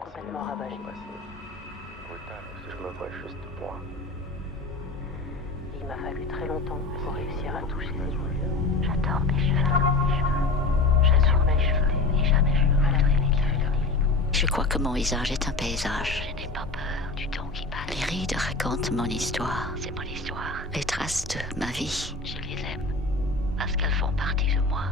Complètement ravagé. Je me vois juste moi. Il m'a fallu très longtemps pour réussir à toucher ses épaules. J'adore mes cheveux. J'adore mes cheveux et jamais je ne voudrais les quitter. Je crois que mon visage est un paysage. Je n'ai pas peur du temps qui passe. Les rides racontent mon histoire. C'est mon histoire. Les traces de ma vie. Je les aime parce qu'elles font partie de moi.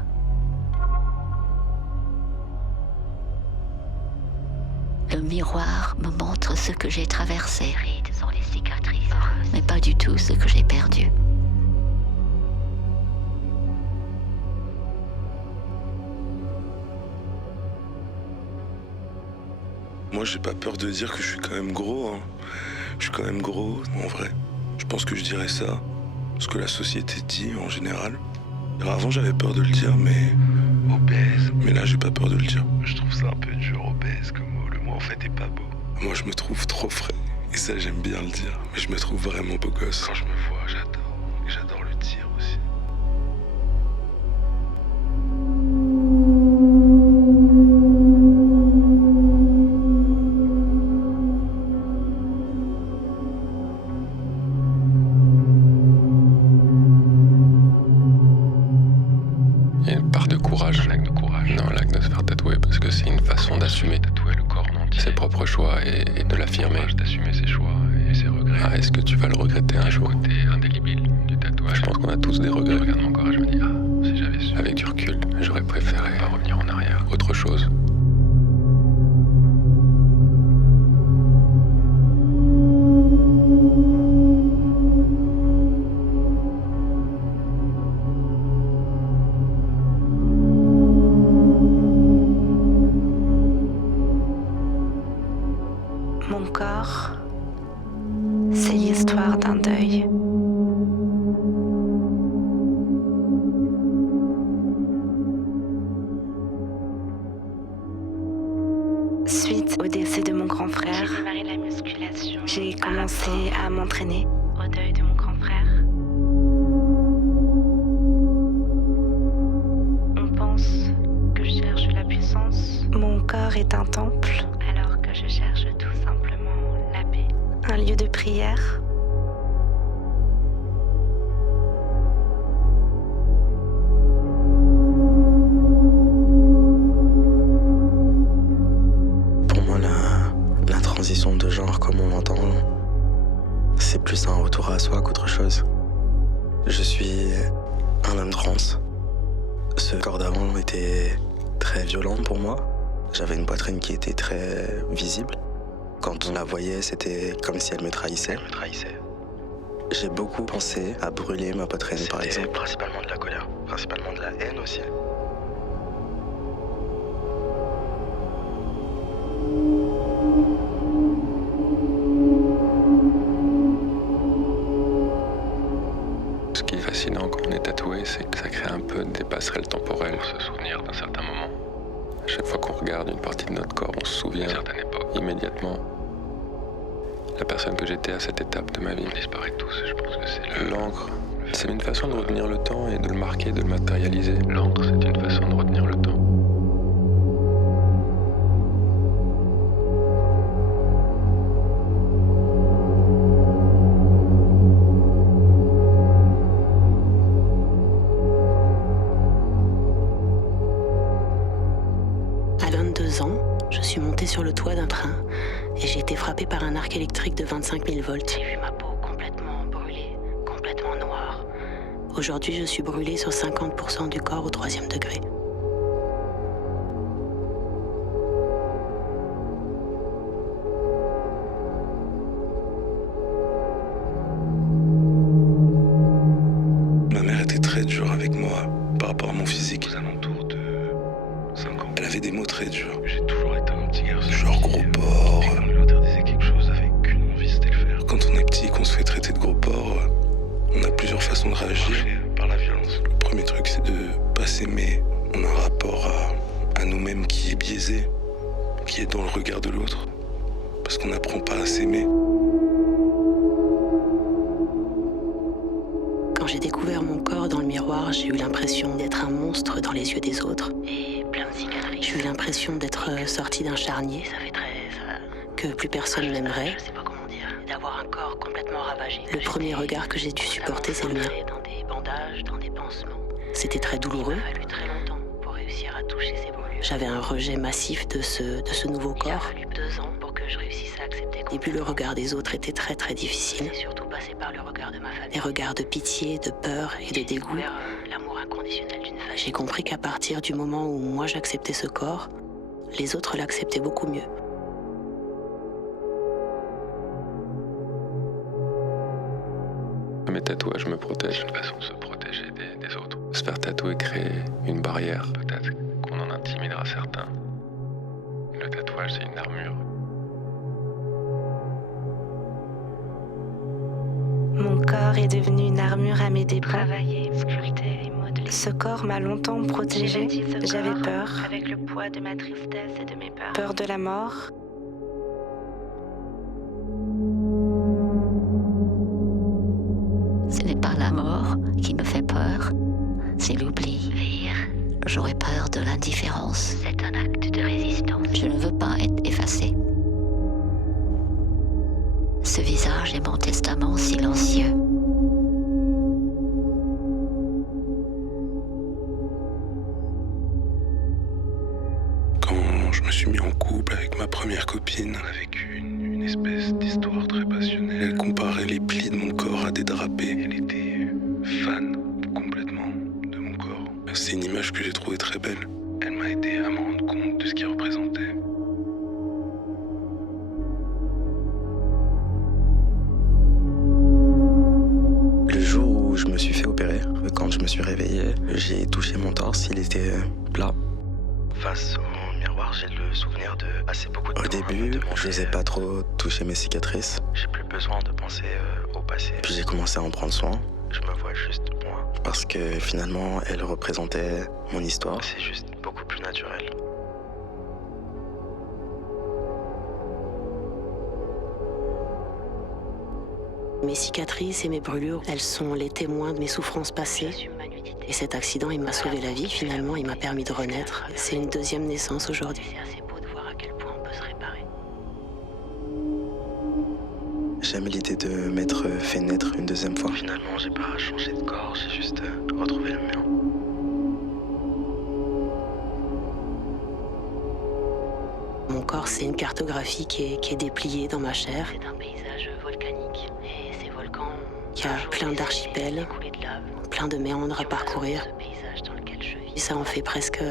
Le miroir me montre ce que j'ai traversé. Les rides sont les cicatrices, mais pas du tout ce que j'ai perdu. Moi, j'ai pas peur de dire que je suis quand même gros. Je suis quand même gros, en vrai. Je pense que je dirais ça. Ce que la société dit, en général. Alors avant, j'avais peur de le dire, mais... obèse. Mais là, j'ai pas peur de le dire. Je trouve ça un peu dur, obèse, comme mot. Le mot, en fait, est pas beau. Moi, je me trouve trop frais. Et ça, j'aime bien le dire. Mais je me trouve vraiment beau gosse. Quand je me vois, j'adore. Et j'adore le dire aussi. Il y a une part de courage. Un lac de courage. Non, un lac de se faire tatouer parce que c'est une façon d'assumer. Tatouer le corps en entier. Ses propres choix et de l'affirmer. D'assumer ses choix et ses regrets. Ah, est-ce que tu vas le regretter un jour? Le côté indélébile du tatouage. Je pense qu'on a tous des regrets. Je regarde mon corps et je me dis, ah, si j'avais su. Avec du recul, j'aurais préféré pas revenir en arrière. Autre chose. Mon corps, c'est l'histoire d'un deuil. Suite au décès de mon grand frère, j'ai démarré la musculation. J'ai commencé à m'entraîner au deuil de mon grand frère. On pense que je cherche la puissance. Mon corps est un temple. Alors que je cherche tout simplement la paix. Un lieu de prière. Pour moi, la transition de genre, comme on l'entend, c'est plus un retour à soi qu'autre chose. Je suis un homme trans. Ce corps d'avant était très violent pour moi. J'avais une poitrine qui était très visible. Quand on la voyait, c'était comme si elle me trahissait. J'ai beaucoup pensé à brûler ma poitrine, par exemple. Principalement de la colère, principalement de la haine aussi. Ce qui est fascinant quand on est tatoué, c'est que ça crée un peu des passerelles temporelles pour se souvenir d'un certain moment. À chaque fois qu'on regarde une partie de notre corps, on se souvient d'une certaine époque. Immédiatement. La personne que j'étais à cette étape de ma vie. On disparaît tous, je pense que c'est l'encre. C'est une façon de retenir le temps et de le marquer, de le matérialiser. L'encre, c'est une façon de retenir le temps. À 22 ans, je suis montée sur le toit d'un train et j'ai été frappée par un arc électrique de 25 000 volts. J'ai vu ma peau complètement brûlée, complètement noire. Aujourd'hui, je suis brûlée sur 50% du corps au 3e degré. Ma mère était très dure avec moi par rapport à mon physique. Aux alentours de 5 ans. Elle avait des mots très durs. J'ai toujours été un petit garçon. Genre gros porc. Et quand on lui interdisait quelque chose avec une envie, c'était le faire. Quand on est petit et qu'on se fait traiter de gros porc, on a plusieurs façons de réagir. Par la violence. Le premier truc, c'est de pas s'aimer. On a un rapport à nous-mêmes qui est biaisé, qui est dans le regard de l'autre. Parce qu'on n'apprend pas à s'aimer. Quand j'ai découvert mon corps dans le miroir, j'ai eu l'impression d'être un monstre dans les yeux des autres. Et plein de cicatrices. Je J'ai eu l'impression d'être sortie d'un charnier. Que plus personne m'aimerait. Je sais pas comment dire. D'avoir un corps complètement ravagé. Le premier regard que j'ai dû supporter, c'est le mien. Dans des bandages, dans des pansements. C'était très douloureux. Il a fallu très longtemps pour réussir à toucher ces brûlures. J'avais un rejet massif de ce nouveau corps. Il a fallu 2 ans pour que je réussisse à accepter. Et puis le regard des autres était très très difficile. C'est surtout passé par le regard de ma famille. Des regards de pitié, de peur et de dégoût. L'amour inconditionnel d'une famille. J'ai compris qu'à partir du moment où moi j'acceptais ce corps, les autres l'acceptaient beaucoup mieux. Mes tatouages me protègent, une façon de se protéger des autres. Se faire tatouer crée une barrière, peut-être qu'on en intimidera certains. Le tatouage, c'est une armure. Mon corps est devenu une armure à mes dépens. Ce corps m'a longtemps protégée. J'avais peur. Avec le poids de ma tristesse et de mes peurs. Peur de la mort. Ce n'est pas la mort qui me fait peur, c'est l'oubli. J'aurais peur de l'indifférence. C'est un acte de résistance. Je ne veux pas être effacée. Ce visage est mon testament silencieux. Quand je me suis mis en couple avec ma première copine, on a vécu une espèce d'histoire très passionnelle. Elle comparait les plis de mon corps à des drapés. Elle était fan complètement de mon corps. C'est une image que j'ai trouvée très belle. Elle m'a aidé à me rendre compte de ce qu'il représentait. Le jour où je me suis fait opérer, quand je me suis réveillé, j'ai touché mon torse, il était plat. Face au miroir, j'ai le souvenir de passer beaucoup de temps. Au début, je n'osais pas trop toucher mes cicatrices. J'ai plus besoin de penser au passé. Puis j'ai commencé à en prendre soin. Je me vois juste moi. Parce que finalement, elle représentait mon histoire. C'est juste beaucoup plus naturel. Mes cicatrices et mes brûlures, elles sont les témoins de mes souffrances passées. Et cet accident, il m'a sauvé la vie, finalement, il m'a permis de renaître. C'est une deuxième naissance aujourd'hui. C'est assez beau de voir à quel point on peut se réparer. J'aime l'idée de m'être fait naître une deuxième fois. Finalement, j'ai pas changé de corps, j'ai juste retrouvé le mien. Mon corps, c'est une cartographie qui est dépliée dans ma chair. C'est un paysage volcanique. Et ces volcans, il y a plein d'archipels, plein de méandres à parcourir. Et ça en fait presque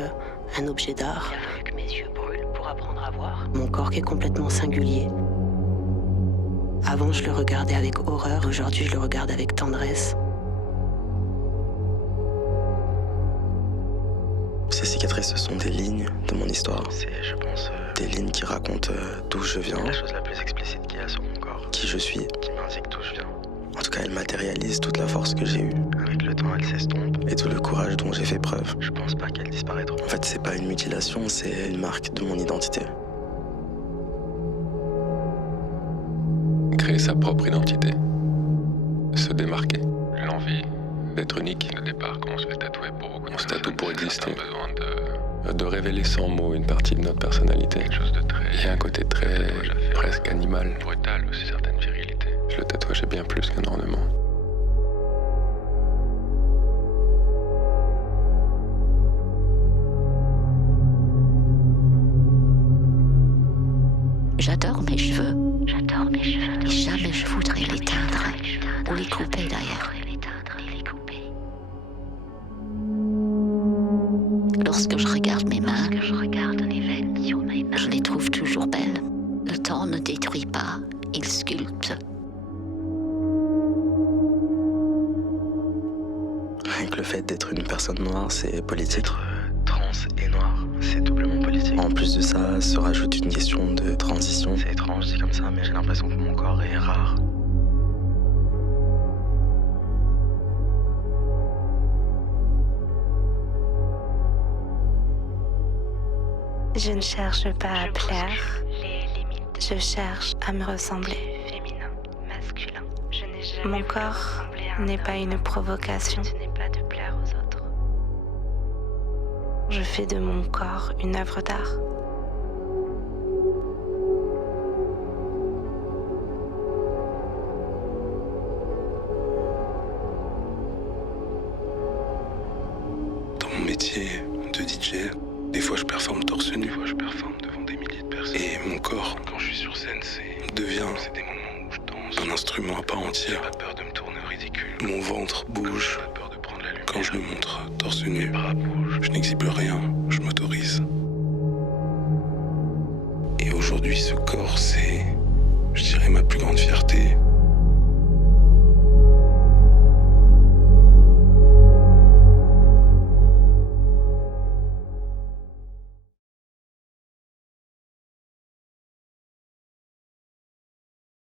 un objet d'art. Il a fallu que mes yeux brûlent pour apprendre à voir. Mon corps qui est complètement singulier. Avant, je le regardais avec horreur. Aujourd'hui, je le regarde avec tendresse. Ces cicatrices, ce sont des lignes de mon histoire. C'est, je pense, des lignes qui racontent d'où je viens. La chose la plus explicite qu'il y a sur mon corps. Qui je suis. Qui m'indique d'où je viens. En tout cas, elle matérialise toute la force que j'ai eue. Avec le temps, elle s'estompe. Et tout le courage dont j'ai fait preuve. Je pense pas qu'elle disparaîtra. En fait, c'est pas une mutilation, c'est une marque de mon identité. Créer sa propre identité. Se démarquer. L'envie d'être unique. Le départ, quand on se fait tatouer pour beaucoup. On se tatoue pour exister. Besoin de révéler sans mots une partie de notre personnalité. Quelque chose de très... Il y a un côté très presque animal. Brutal aussi, certaines virilités. Le tatouage est bien plus qu'un ornement. J'adore mes cheveux. Et jamais je voudrais les teindre. Ou les couper d'ailleurs. Lorsque je regarde mes mains, je les trouve toujours belles. Le temps ne détruit pas, il sculpte. Rien que le fait d'être une personne noire, c'est politique. Être trans et noir, c'est doublement politique. En plus de ça, se rajoute une question de transition. C'est étrange, dit comme ça, mais j'ai l'impression que mon corps est rare. Je ne cherche pas à plaire, je cherche à me ressembler. Mon corps n'est pas une provocation. je fais de mon corps une œuvre d'art. Dans mon métier de DJ, des fois je performe torse nu, des fois je performe devant des milliers de personnes. Et mon corps, quand je suis sur scène, c'est des moments où je danse. Un instrument à part entière. J'ai pas peur de me tourner au ridicule. Mon ventre bouge. J'ai pas peur de prendre la lumière. Quand je le montre torse nu, mes bras bougent. Je n'exhibe rien, je m'autorise. Et aujourd'hui, ce corps, c'est, je dirais, ma plus grande fierté.